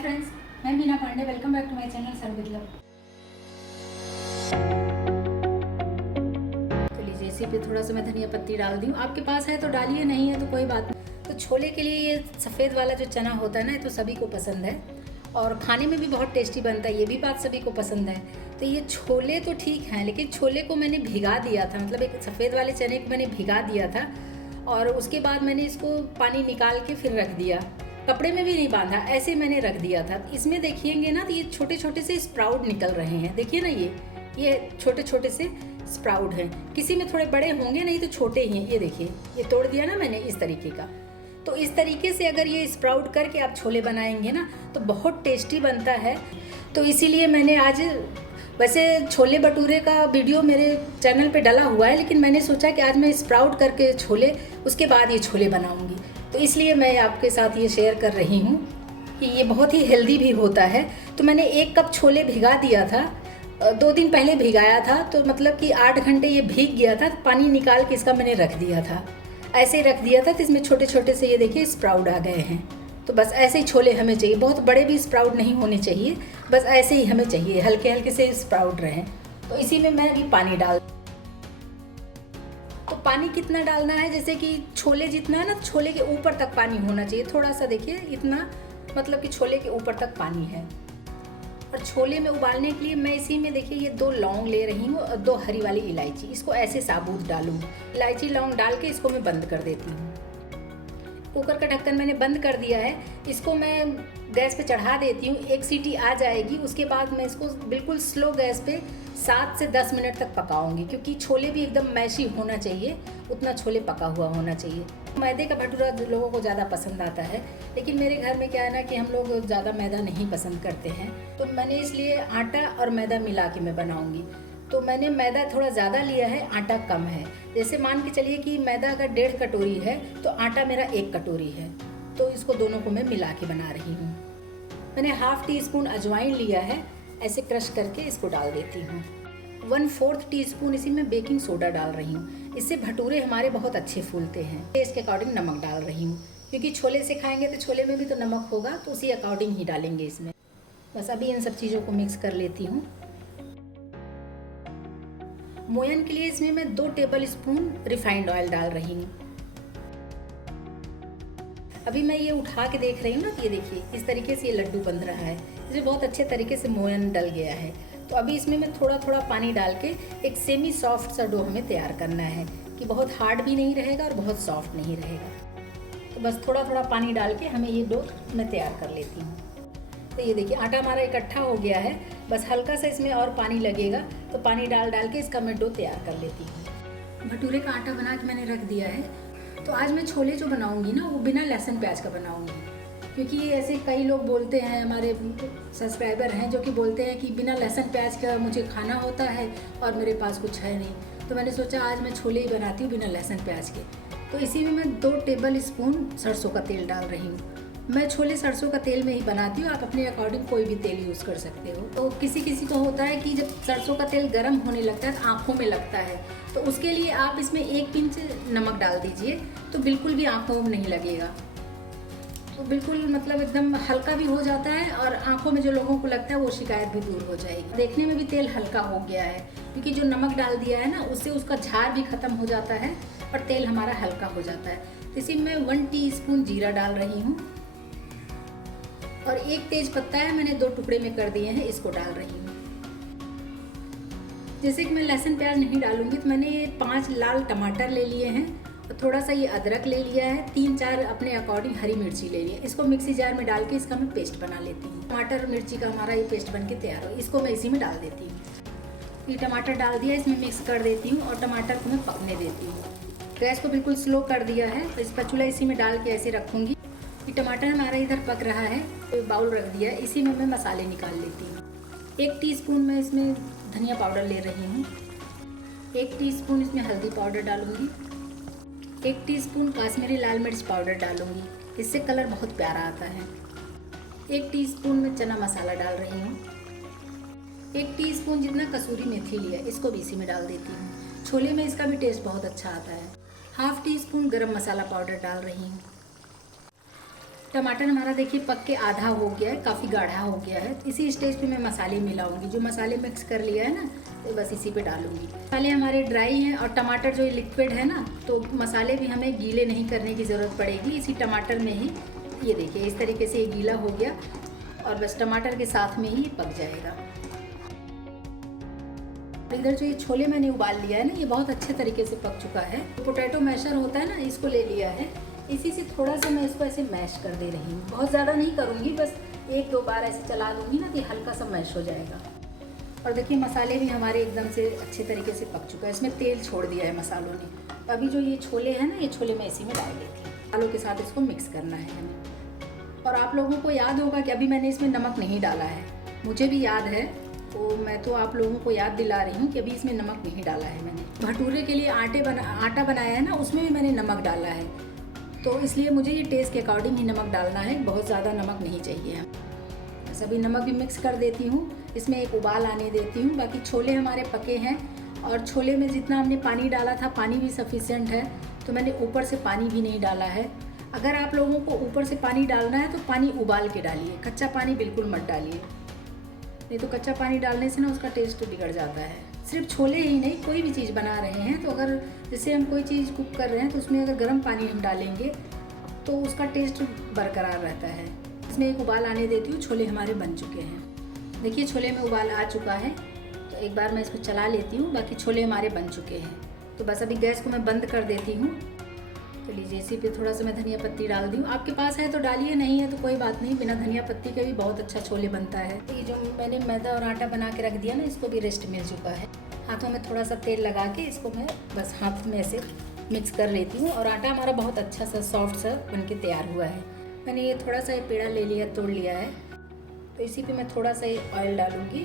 Friends, मैं Meena Pandey. Welcome back to my channel serve with love. तो लीजिए, इसी पे थोड़ा सा मैं धनिया पत्ती डाल दी हूँ। आपके पास है तो डालिए, नहीं है तो कोई बात नहीं। तो छोले के लिए ये सफ़ेद वाला जो चना होता है ना, ये तो सभी को पसंद है और खाने में भी बहुत टेस्टी बनता है। ये भी बात सभी को पसंद है। तो ये छोले तो ठीक हैं, लेकिन छोले को मैंने भिगा दिया था, मतलब एक सफ़ेद वाले चने को मैंने भिगा दिया था और उसके बाद मैंने इसको पानी निकाल के फिर रख दिया। कपड़े में भी नहीं बांधा, ऐसे मैंने रख दिया था। इसमें देखिएंगे ना तो ये छोटे छोटे से स्प्राउट निकल रहे हैं। देखिए ना, ये छोटे छोटे से स्प्राउट हैं। किसी में थोड़े बड़े होंगे, नहीं तो छोटे ही हैं। ये देखिए, ये तोड़ दिया ना मैंने इस तरीके का। तो इस तरीके से अगर ये स्प्राउट करके आप छोले बनाएंगे ना तो बहुत टेस्टी बनता है। तो इसीलिए मैंने आज, वैसे छोले भटूरे का वीडियो मेरे चैनल पे डला हुआ है, लेकिन मैंने सोचा कि आज मैं स्प्राउट करके छोले, उसके बाद ये छोले बनाऊंगी। तो इसलिए मैं आपके साथ ये शेयर कर रही हूँ कि ये बहुत ही हेल्दी भी होता है। तो मैंने 1 कप छोले भिगा दिया था, 2 दिन पहले भिगाया था, तो मतलब कि 8 घंटे ये भीग गया था। पानी निकाल के इसका मैंने रख दिया था, ऐसे ही रख दिया था। तो इसमें छोटे छोटे से ये देखिए स्प्राउट आ गए हैं। तो बस ऐसे ही छोले हमें चाहिए, बहुत बड़े भी स्प्राउट नहीं होने चाहिए, बस ऐसे ही हमें चाहिए, हल्के हल्के से स्प्राउट रहें। तो इसी में मैं अभी पानी डाल, तो पानी कितना डालना है, जैसे कि छोले जितना है ना, छोले के ऊपर तक पानी होना चाहिए। थोड़ा सा देखिए, इतना मतलब कि छोले के ऊपर तक पानी है। और छोले में उबालने के लिए मैं इसी में देखिए ये 2 लौंग ले रही हूँ और 2 हरी वाली इलायची। इसको ऐसे साबुत डालूँ, इलायची लौंग डाल के इसको मैं बंद कर देती हूँ। कुकर का ढक्कन मैंने बंद कर दिया है। इसको मैं गैस पे चढ़ा देती हूँ, 1 सीटी आ जाएगी। उसके बाद मैं इसको बिल्कुल स्लो गैस पे 7 से 10 मिनट तक पकाऊंगी, क्योंकि छोले भी एकदम मैशी होना चाहिए, उतना छोले पका हुआ होना चाहिए। मैदे का भटूरा लोगों को ज़्यादा पसंद आता है, लेकिन मेरे घर में क्या है ना कि हम लोग ज़्यादा मैदा नहीं पसंद करते हैं। तो मैंने इसलिए आटा और मैदा मिला के मैं बनाऊँगी। तो मैंने मैदा थोड़ा ज़्यादा लिया है, आटा कम है। जैसे मान के चलिए कि मैदा अगर 1.5 कटोरी है तो आटा मेरा 1 कटोरी है। तो इसको दोनों को मैं मिला के बना रही हूँ। मैंने ½ टीस्पून अजवाइन लिया है, ऐसे क्रश करके इसको डाल देती हूँ। 1/4 टीस्पून इसी में बेकिंग सोडा डाल रही हूँ, इससे भटूरे हमारे बहुत अच्छे फूलते हैं। टेस्ट के अकॉर्डिंग नमक डाल रही हूँ, क्योंकि छोले से खाएंगे तो छोले में भी तो नमक होगा, तो उसी अकॉर्डिंग ही डालेंगे इसमें। बस अभी इन सब चीज़ों को मिक्स कर लेती हूँ। मोयन के लिए इसमें मैं 2 टेबल स्पून रिफाइंड ऑयल डाल रही हूँ। अभी मैं ये उठा के देख रही हूँ ना, ये देखिए इस तरीके से ये लड्डू बन रहा है। इसमें बहुत अच्छे तरीके से मोयन डल गया है। तो अभी इसमें मैं थोड़ा थोड़ा पानी डाल के एक सेमी सॉफ्ट सा डो हमें तैयार करना है, कि बहुत हार्ड भी नहीं रहेगा और बहुत सॉफ्ट नहीं रहेगा। तो बस थोड़ा थोड़ा पानी डाल के हमें ये डो मैं तैयार कर लेती हूँ। तो ये देखिए आटा हमारा इकट्ठा हो गया है, बस हल्का सा इसमें और पानी लगेगा। तो पानी डाल डाल के इसका मैं डो तैयार कर लेती हूँ। भटूरे का आटा बना के मैंने रख दिया है। तो आज मैं छोले जो बनाऊँगी ना, वो बिना लहसुन प्याज का बनाऊँगी, क्योंकि ऐसे कई लोग बोलते हैं, हमारे सब्सक्राइबर हैं जो कि बोलते हैं कि बिना लहसुन प्याज का मुझे खाना होता है और मेरे पास कुछ है नहीं। तो मैंने सोचा आज मैं छोले ही बनाती हूँ बिना लहसुन प्याज के। तो इसी में मैं 2 टेबल स्पून सरसों का तेल डाल रही हूँ। मैं छोले सरसों का तेल में ही बनाती हूँ, आप अपने अकॉर्डिंग कोई भी तेल यूज़ कर सकते हो। तो किसी किसी को होता है कि जब सरसों का तेल गर्म होने लगता है तो आँखों में लगता है, तो उसके लिए आप इसमें 1 पिंच नमक डाल दीजिए, तो बिल्कुल भी आँखों में नहीं लगेगा। तो बिल्कुल मतलब एकदम हल्का भी हो जाता है और आँखों में जो लोगों को लगता है वो शिकायत भी दूर हो जाएगी। देखने में भी तेल हल्का हो गया है, क्योंकि जो नमक डाल दिया है ना, उससे उसका झार भी ख़त्म हो जाता है और तेल हमारा हल्का हो जाता है। तो इसी में 1 टीस्पून जीरा डाल रही हूँ और 1 तेज पत्ता है, मैंने 2 टुकड़े में कर दिए हैं, इसको डाल रही हूँ। जैसे कि मैं लहसुन प्याज नहीं डालूंगी, तो मैंने ये 5 लाल टमाटर ले लिए हैं और थोड़ा सा ये अदरक ले लिया है, 3-4 अपने अकॉर्डिंग हरी मिर्ची ले ली है। इसको मिक्सी जार में डाल के इसका मैं पेस्ट बना लेती हूँ। टमाटर मिर्ची का हमारा ये पेस्ट बन के तैयार हो, इसको मैं इसी में डाल देती हूँ। ये टमाटर डाल दिया, इसमें मिक्स कर देती हूँ और टमाटर को मैं पकने देती हूँ। गैस को बिल्कुल स्लो कर दिया है। तो इसका चूल्हा इसी में डाल के ऐसे रखूँगी। ये टमाटर हमारा इधर पक रहा है, तो बाउल रख दिया है, इसी में मैं मसाले निकाल लेती हूँ। 1 टीस्पून मैं इसमें धनिया पाउडर ले रही हूँ, 1 टीस्पून इसमें हल्दी पाउडर डालूँगी, 1 टीस्पून काश्मीरी लाल मिर्च पाउडर डालूँगी, इससे कलर बहुत प्यारा आता है। 1 टीस्पून में चना मसाला डाल रही हूँ। 1 टीस्पून जितना कसूरी मेथी लिया, इसको भी इसी में डाल देती हूँ। छोले में इसका भी टेस्ट बहुत अच्छा आता है। ½ टीस्पून गरम मसाला पाउडर डाल रही हूँ। टमाटर हमारा देखिए पक के आधा हो गया है, काफ़ी गाढ़ा हो गया है। इसी स्टेज पे मैं मसाले मिलाऊंगी। जो मसाले मिक्स कर लिया है ना, तो बस इसी पे डालूंगी। मसाले हमारे ड्राई हैं और टमाटर जो लिक्विड है ना, तो मसाले भी हमें गीले नहीं करने की ज़रूरत पड़ेगी। इसी टमाटर में ही ये देखिए इस तरीके से ये गीला हो गया और बस टमाटर के साथ में ही पक जाएगा। इधर जो ये छोले मैंने उबाल लिया है ना, ये बहुत अच्छे तरीके से पक चुका है। पोटैटो मैशर होता है ना, इसको ले लिया है। इसी से थोड़ा सा मैं इसको ऐसे मैश कर दे रही हूँ। बहुत ज़्यादा नहीं करूँगी, बस 1-2 बार ऐसे चला दूँगी ना, तो हल्का सा मैश हो जाएगा। और देखिए मसाले भी हमारे एकदम से अच्छे तरीके से पक चुका है। इसमें तेल छोड़ दिया है मसालों ने। अभी जो ये छोले हैं ना, ये छोले मैं इसी में डाल देती हूँ। आलू के साथ इसको मिक्स करना है हमें। और आप लोगों को याद होगा कि अभी मैंने इसमें नमक नहीं डाला है। मुझे भी याद है, तो मैं तो आप लोगों को याद दिला रही हूँ कि अभी इसमें नमक नहीं डाला है मैंने। भटूरे के लिए आटा बनाया है ना, उसमें भी मैंने नमक डाला है, तो इसलिए मुझे ये टेस्ट के अकॉर्डिंग ही नमक डालना है। बहुत ज़्यादा नमक नहीं चाहिए। बस अभी नमक भी मिक्स कर देती हूँ। इसमें एक उबाल आने देती हूँ। बाकी छोले हमारे पके हैं और छोले में जितना हमने पानी डाला था, पानी भी सफिशिएंट है, तो मैंने ऊपर से पानी भी नहीं डाला है। अगर आप लोगों को ऊपर से पानी डालना है तो पानी उबाल के डालिए, कच्चा पानी बिल्कुल मत डालिए, नहीं तो कच्चा पानी डालने से ना उसका टेस्ट बिगड़ जाता है। सिर्फ छोले ही नहीं, कोई भी चीज़ बना रहे हैं तो अगर जैसे हम कोई चीज़ कुक कर रहे हैं तो उसमें अगर गर्म पानी हम डालेंगे तो उसका टेस्ट बरकरार रहता है। इसमें एक उबाल आने देती हूँ। छोले हमारे बन चुके हैं। देखिए छोले में उबाल आ चुका है, तो एक बार मैं इसको चला लेती हूँ। बाकी छोले हमारे बन चुके हैं, तो बस अभी गैस को मैं बंद कर देती हूँ। तो लीजिए इसी पे थोड़ा सा मैं धनिया पत्ती डाल दी हूँ। आपके पास है तो डालिए, नहीं है तो कोई बात नहीं, बिना धनिया पत्ती के भी बहुत अच्छा छोले बनता है। तो ये जो मैंने मैदा और आटा बना के रख दिया ना, इसको भी रेस्ट मिल चुका है। हाथों में थोड़ा सा तेल लगा के इसको मैं बस हाथ में ऐसे मिक्स कर लेती हूँ और आटा हमारा बहुत अच्छा सा सॉफ्ट सा बन के तैयार हुआ है। मैंने ये थोड़ा सा ये पेड़ा ले लिया, तोड़ लिया है, तो इसी पे मैं थोड़ा सा ये ऑयल डालूँगी,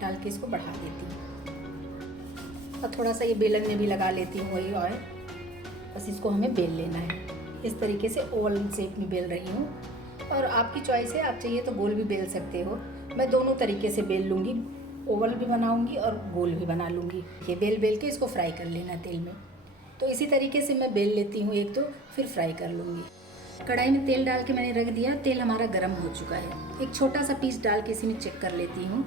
डाल के इसको बढ़ा देती हूँ। और थोड़ा सा ये बेलन में भी लगा लेती हूँ वही ऑयल। बस इसको हमें बेल लेना है। इस तरीके से ओवल शेप में बेल रही हूँ, और आपकी चॉइस है, आप चाहिए तो गोल भी बेल सकते हो। मैं दोनों तरीके से बेल लूँगी, ओवल भी बनाऊँगी और गोल भी बना लूँगी। ये बेल के इसको फ्राई कर लेना तेल में। तो इसी तरीके से मैं बेल लेती हूँ एक, तो फिर फ्राई कर लूँगी। कढ़ाई में तेल डाल के मैंने रख दिया। तेल हमारा गर्म हो चुका है। एक छोटा सा पीस डाल के इसी में चेक कर लेती हूँ।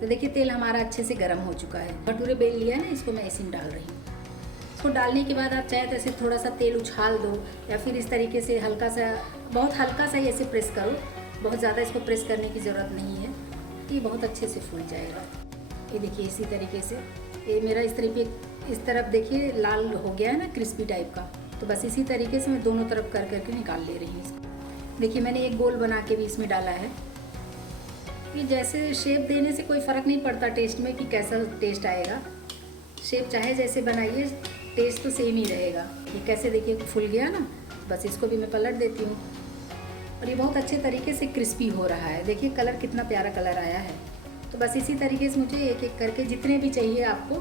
तो देखिए तेल हमारा अच्छे से गर्म हो चुका है। भटूरे बेल लिया है ना, इसको मैं इसी में डाल रही हूँ। इसको डालने के बाद आप चाहे तो ऐसे थोड़ा सा तेल उछाल दो, या फिर इस तरीके से हल्का सा, बहुत हल्का सा ही ऐसे प्रेस करो। बहुत ज़्यादा इसको प्रेस करने की ज़रूरत नहीं है, ये बहुत अच्छे से फूल जाएगा। ये देखिए इसी तरीके से ये मेरा इस तरफ देखिए लाल हो गया है ना, क्रिस्पी टाइप का। तो बस इसी तरीके से मैं दोनों तरफ कर करके निकाल ले रही हूँ इसको। देखिए मैंने एक गोल बना के भी इसमें डाला है। ये जैसे शेप देने से कोई फ़र्क नहीं पड़ता टेस्ट में कि कैसा टेस्ट आएगा। शेप चाहे जैसे बनाइए, टेस्ट तो सेम ही रहेगा। ये कैसे देखिए फूल गया ना, बस इसको भी मैं पलट देती हूँ। और ये बहुत अच्छे तरीके से क्रिस्पी हो रहा है। देखिए कलर कितना प्यारा कलर आया है। तो बस इसी तरीके से मुझे एक एक करके जितने भी चाहिए आपको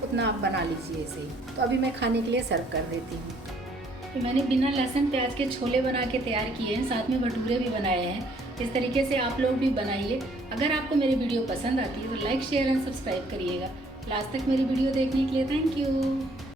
उतना आप बना लीजिए इसे। तो अभी मैं खाने के लिए सर्व कर देती हूँ। तो मैंने बिना लहसुन प्याज के छोले बना के तैयार किए हैं, साथ में भटूरे भी बनाए हैं। इस तरीके से आप लोग भी बनाइए। अगर आपको मेरी वीडियो पसंद आती है तो लाइक शेयर एंड सब्सक्राइब करिएगा। लास्ट तक मेरी वीडियो देखने के लिए थैंक यू।